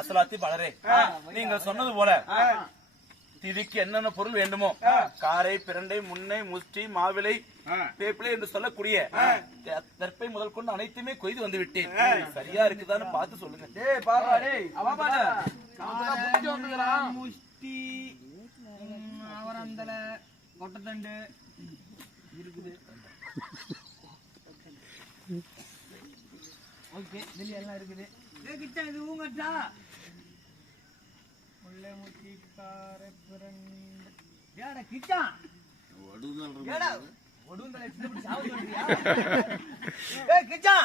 அசலாத்தி பலரே, நீங்க சொன்னது போல திதிக்கு என்னென்ன பொருள் வேண்டுமோ காரை, பிரண்டை, முன்னை, முஷ்டி, மாவிளை, வேப்பிலை என்று சொல்லக்கூடிய தற்பை முதல் கொண்டு அனைத்துமே கொய்து வந்து விட்டேன். சரியா இருக்குதான்னு பார்த்து சொல்லுங்க. முஷ்டி, அவரந்தல, கொட்டத்தண்டு இருக்குது. ஓகே, இதுல எல்லாம் இருக்குது. கிச்சா இது ஊங்கட்டா முல்லை, முட்டி, காரை, பிரண்டை. ஏடா கிச்சா ஏடா ஒடுந்தல இப்படி சாவு சொல்றியா? ஏய் கிச்சா,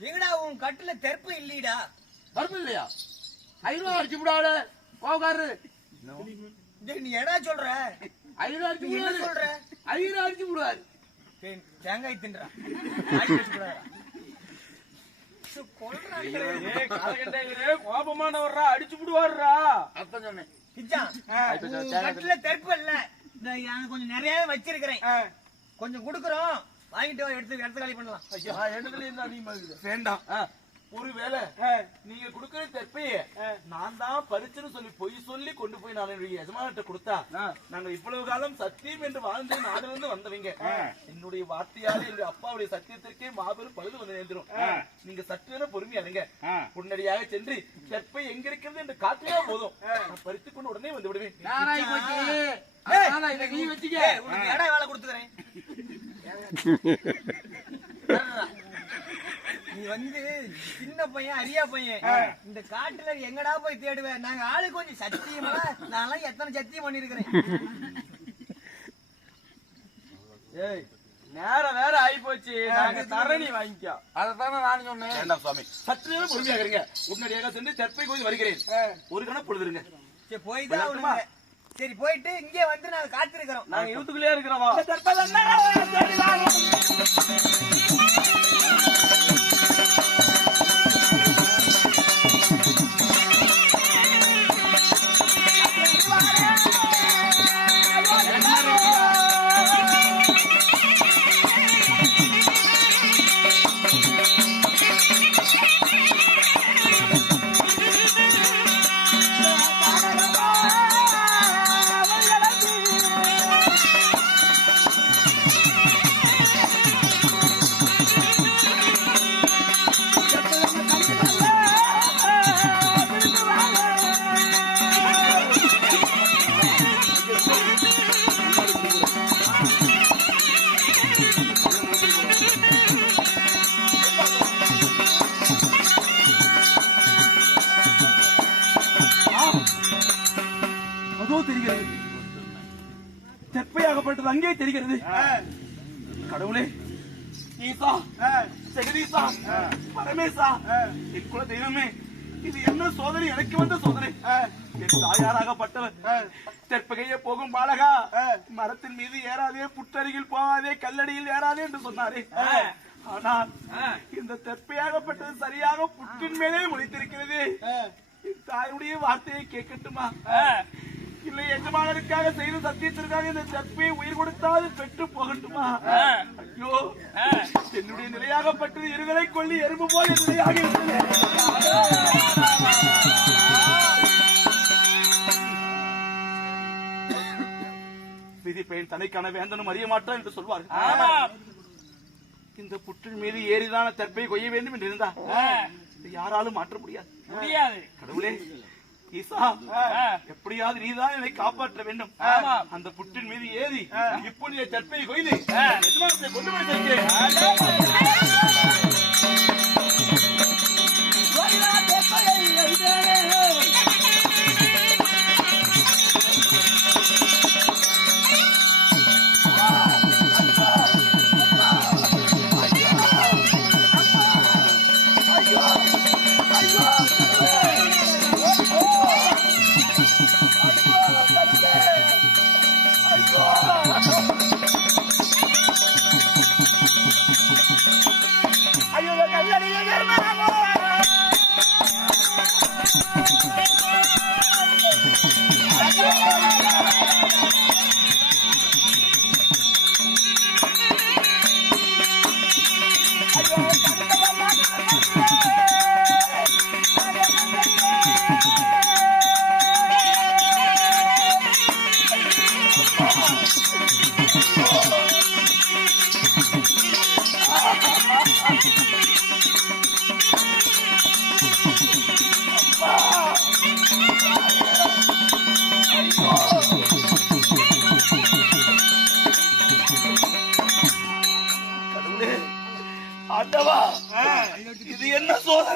எங்கடா உன் கட்டுல தெற்பு இல்லீடா? தெற்பு இல்லையா? 500 அடிச்சு விடாத போகாரு. நீ எடா சொல்ற? 500 அடிச்சு விடாத சொல்ற? 500 அடிச்சு விடாத. தேங்காய் தின்றா கோபமானவர்ரா, அடிச்சு விடுவாருடா. அதான் சொன்னேன். கட்டுல தெற்பு இல்ல, கொஞ்சம் நிறைய வச்சிருக்கிறேன், கொஞ்சம் குடுக்குறோம், வாங்கிட்டு எடுத்து காலி பண்ணலாம். வேண்டாம். ஒருவேளை நீங்க கொடுக்கிற தெற்பையே நான் தான் பறிச்சுன்னு சொல்லி பொய் சொல்லி கொண்டு போய் நான் என்னுடைய எஜமானிட்ட கொடுத்தா நாங்க இவ்வளவு காலம் சத்தியம் என்று வாழ்ந்து நாடிலிருந்து வந்தவங்க. என்னுடைய வார்த்தையாலே எங்க அப்பாவுடைய சத்தியத்திற்கே மாபெரும் பழுது வந்து நேர்ந்துரும். நீங்க சற்று பொறுமையா இருங்க. உடனடியாக சென்று தெற்பை எங்க இருக்கிறது என்று காட்டினா போதும், நான் பறித்துக் கொண்டு உடனே வந்து விடுவேன். இடம் வேலை கொடுத்துக்கிறேன். நீ வந்து சின்ன பையன், அரியா பையன், இந்த காட்டுல எங்கடா போய் தேடுவேன்? நாங்க ஆளு கொஞ்சம் சத்தியமா, நான் எத்தனை சத்தியம் பண்ணிருக்கிறேன். நேரம் வேற ஆகி போச்சு, நாங்க தரணி வாங்கிக்கோ. அதைத்தானே நானும் சொன்னேன். வேண்டாம் சுவாமி, சற்று பொறுமையாக இருங்க. உடனடியாக சென்று தெற்பை கோயில் வருகிறேன். ஒரு கணம் பொழுதுருங்க. சரி போய்தான். சரி போயிட்டு இங்கே வந்து நாங்க காத்திருக்கிறோம். நாங்க யூத்துக்குள்ளே இருக்கிறோம். தெற்பையாகப்பட்டது அங்கே தெரிகிறது. கடவுளே, ஈசா, ஜெகதீசா, பரமேசா, என் குல தெய்வமே, இது என்ன சோதனை? எனக்கு வந்த சோதனை. என் தாயாராகப்பட்டவர் தெற்பகையே போகும் பாலகா, மரத்தின் மீது ஏறாதே, புற்றருகில் போகாதே, கல்லடியில் ஏறாதே என்று சொன்னாரே. ஆனால் இந்த தெற்பையாகப்பட்டது சரியாக புற்றின் மேலே முளைத்திருக்கிறது. என் தாயுடைய வார்த்தையை கேட்கட்டுமா? இல்லை எஜமானருக்காக செய்த சத்தியத்திற்காக இந்த தெற்பையை உயிர் கொடுத்தாது பெற்று போகட்டுமா? ஐயோ, என்னுடைய நிலையாகப்பட்டது இருகளை கொள்ளி எறும்பு போல நிலையாக இருந்தது. விதிப்பெயன் தனக்கான வேந்தனும் அறிய மாட்டான் என்று சொல்வார்கள். இந்த புற்றின் மீது ஏறிதான தெற்பையை கொய்ய வேண்டும் என்று இருந்தா யாராலும் மாற்ற முடியாது. கடவுளே, ஈசா, எப்படியாவது நீதான் என்னை காப்பாற்ற வேண்டும். அந்த புற்றின் மீது ஏறி இப்பொழுது தெற்பையை கொய்து கொண்டு போய் சேர்க்கிறேன். ஐயோ,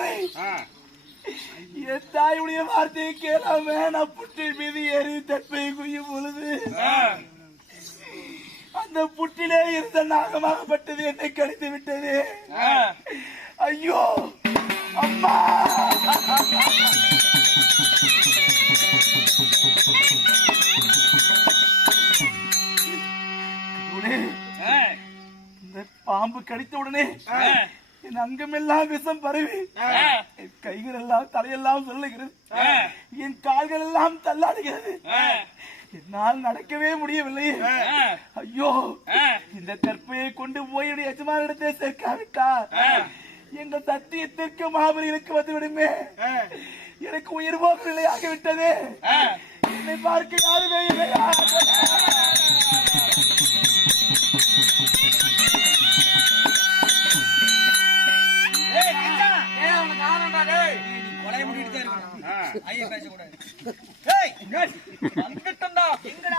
தடவை என் தாயுடைய வார்த்தையை கேளாம நான் புற்றின் மீது ஏறி தற்பை குய்யும் பொழுது அந்த புற்றிலே இருந்த நாகமாகப்பட்டது என்னை கடித்து விட்டது. ஐயோ அம்மா! இந்த பாம்பு கடித்த உடனே என் அங்கமெல்லாம் விஷம் பரவி என் கைகள் எல்லாம் தலையெல்லாம் சொல்லுகிறது, என் கால்கள் எல்லாம் தள்ளாடுகிறது, என்னால் நடக்கவே முடியவில்லை. ஐயோ, இந்த கற்பையை கொண்டு போய் எஜமானிடத்தை சேர்க்காவிட்டார் எங்க சத்தியத்திற்கு மாபெரியனுக்கு வந்து விடுமே, எனக்கு உயிர் போகவில்லை ஆகிவிட்டது. என்னை பார்க்க யாருமே இல்லையா?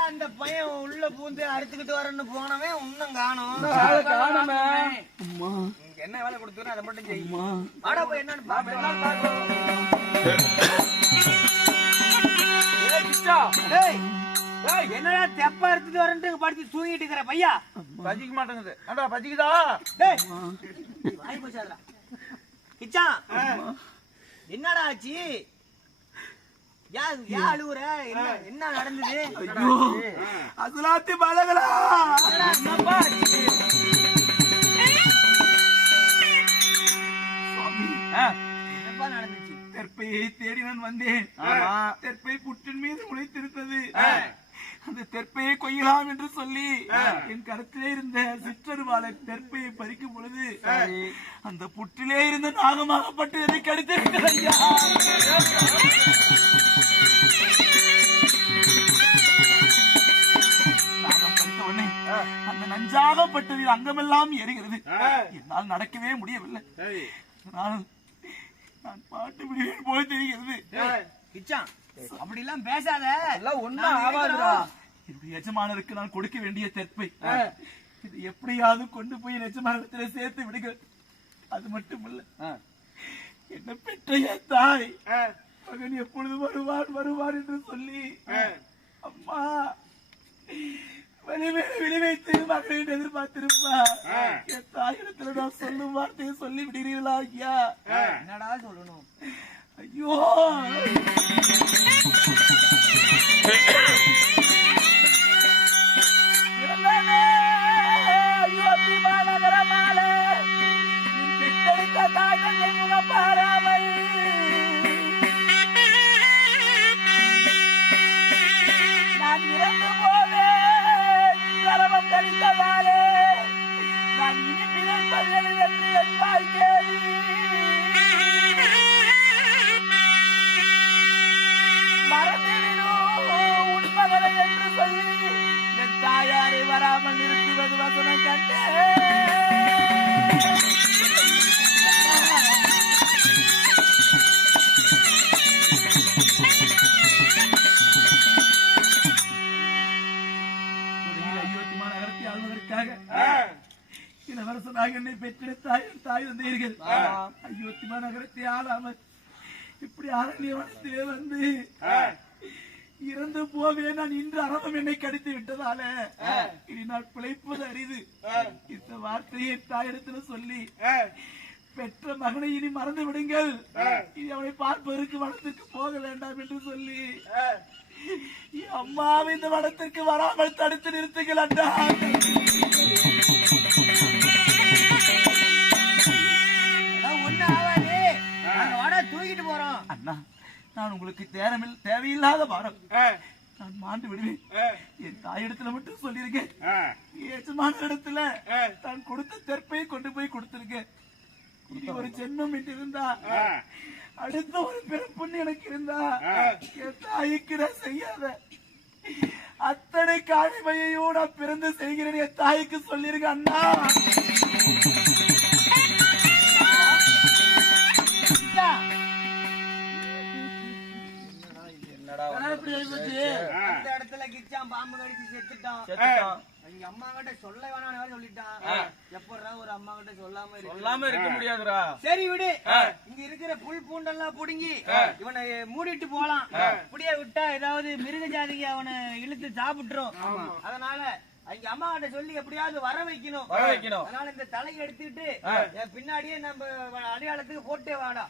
அந்த பையன் உள்ள பூந்து அறுத்துக்கிட்டு வரன்னு போனவன் இன்னும் காணும். என்ன வேலை கொடுத்துருன்னு அதை மட்டும் செய்யுமா? வாடா போய் என்னன்னு என்னடா தெப்ப அறுத்துட்டு வரன்ட்டு படுத்து தூங்கிட்டு இருக்கிற பையா பஜிக்க மாட்டேங்குது. அடா பஜிக்குதா? கிச்சா என்னடா ஆச்சு? ஏன் அழுவுற? என்ன நடந்தது? அதுலாத்தி பழகலா நடந்துச்சு. தெற்பையை தேடி நான் வந்தேன். தெற்பை புற்றின் மீது முளைத்திருந்தது. அந்த தெற்பையை கொய்யலாம் என்று சொல்லி என் கருத்திலே இருந்த சிற்றருவாளை தெற்பையை பறிக்கும் பொழுது அந்த புற்றிலே இருந்த நாகமாகப்பட்டு என்னை கடித்து விட்டது. ஐயா, நாகம் கடித்த உடனே அந்த நஞ்சாகப்பட்டது அங்கமெல்லாம் எரிகிறது. என்னால் நடக்கவே முடியவில்லை. நான் பாட்டு விடுவேன் போல தெரிகிறது. அப்படி எல்லாம் பேசாத. ஒன்னும் ஆகாதுடா. என்னுடைய எஜமானருக்கு நான் கொடுக்க வேண்டிய தெற்பை இது எப்படியாவது கொண்டு போய் எஜமானத்திலே சேர்த்து விடுங்க. அது மட்டுமல்ல, என்ன பெற்ற என் தாய் மகன் எப்பொழுது வருவான் வருவான் என்று சொல்லி அம்மா விளைவைத்து மகளின் எதிர்பார்த்திருப்பா. என் தாயிடத்துல நான் சொல்லும் வார்த்தையை சொல்லி விடுகிறீர்களா ஐயா? என்னடா சொல்லணும்? ஐயோ, பாராமல் நான் இறந்து போவேன். கரவம் கடித்ததாலே நான் இனி பிழைப்பது என்று என் வாழ்க்கை மறந்துவிடும் உண்மகளை என்று சொல்லி என் தாயாரை வராமல் நிறுத்துவது வசனம் கண்டேன். இளவரசனாக என்னை பெற்றெடுத்த தாய் தந்தையர்கள் அயோத்திமா நகரத்தை ஆளாமல் இப்படி அரண்யவனத்திலே வந்து இறந்து போவே நான் இன்று அரவம் என்னை கடித்து விட்டதால இனி நான் பிழைப்பது அரிது. இந்த வார்த்தையை தாயிடத்துல சொல்லி பெற்ற மகனை இனி மறந்து விடுங்கள், இனி அவனை பார்ப்பதற்கு வனத்திற்கு போக வேண்டாம் என்று சொல்லி அம்மாவை இந்த வனத்திற்கு வராமல் தடுத்து நிறுத்துங்கள் அண்ணா. ஒண்ணு ஆகாது, வட தூக்கிட்டு போறோம். அண்ணா, நான் உங்களுக்கு தேவையில்லாத பாரம். நான் மாண்டு விடுவேன். என் தாயிடத்துல மட்டும் சொல்லியிருக்கேன், எஜமான இடத்துல நான் கொடுத்த தெற்பையை கொண்டு போய் கொடுத்திருக்கேன். ஒரு ஜென்மம் என்று இருந்தா, அடுத்த ஒரு பிறப்புன்னு எனக்கு இருந்தா, என் தாய்க்கு நான் செய்யாத அத்தனை காணிமையையும் நான் பிறந்து செய்கிறேன் என் தாய்க்கு சொல்லிருக்க அண்ணா. அந்த இடத்துல கிச்சா போயிட்டான், பாம்பு கடிச்சு செத்துட்டான். செத்துட்டான். எங்க அம்மா கிட்ட சொல்ல வேணாம்னு சொல்லிட்டான். எப்படா ஒரு அம்மா கிட்ட சொல்லாம சொல்லாம இருக்க முடியாதுடா. சரி விடு, இங்க இருக்கிற புல் பூண்டெல்லாம் புடுங்கி இவனை மூடிட்டு போலாம். இப்படியே விட்டா ஏதாவது மிருக ஜாதிக்கு அவனை இழுத்து சாப்பிட்டுரும். அதனால எங்க அம்மா கிட்ட சொல்லி எப்படியாவது வர வைக்கணும். அதனால இந்த தலையை எடுத்துக்கிட்டு என் பின்னாடியே நம்ம அடையாளத்துக்கு போட்டே வாடா.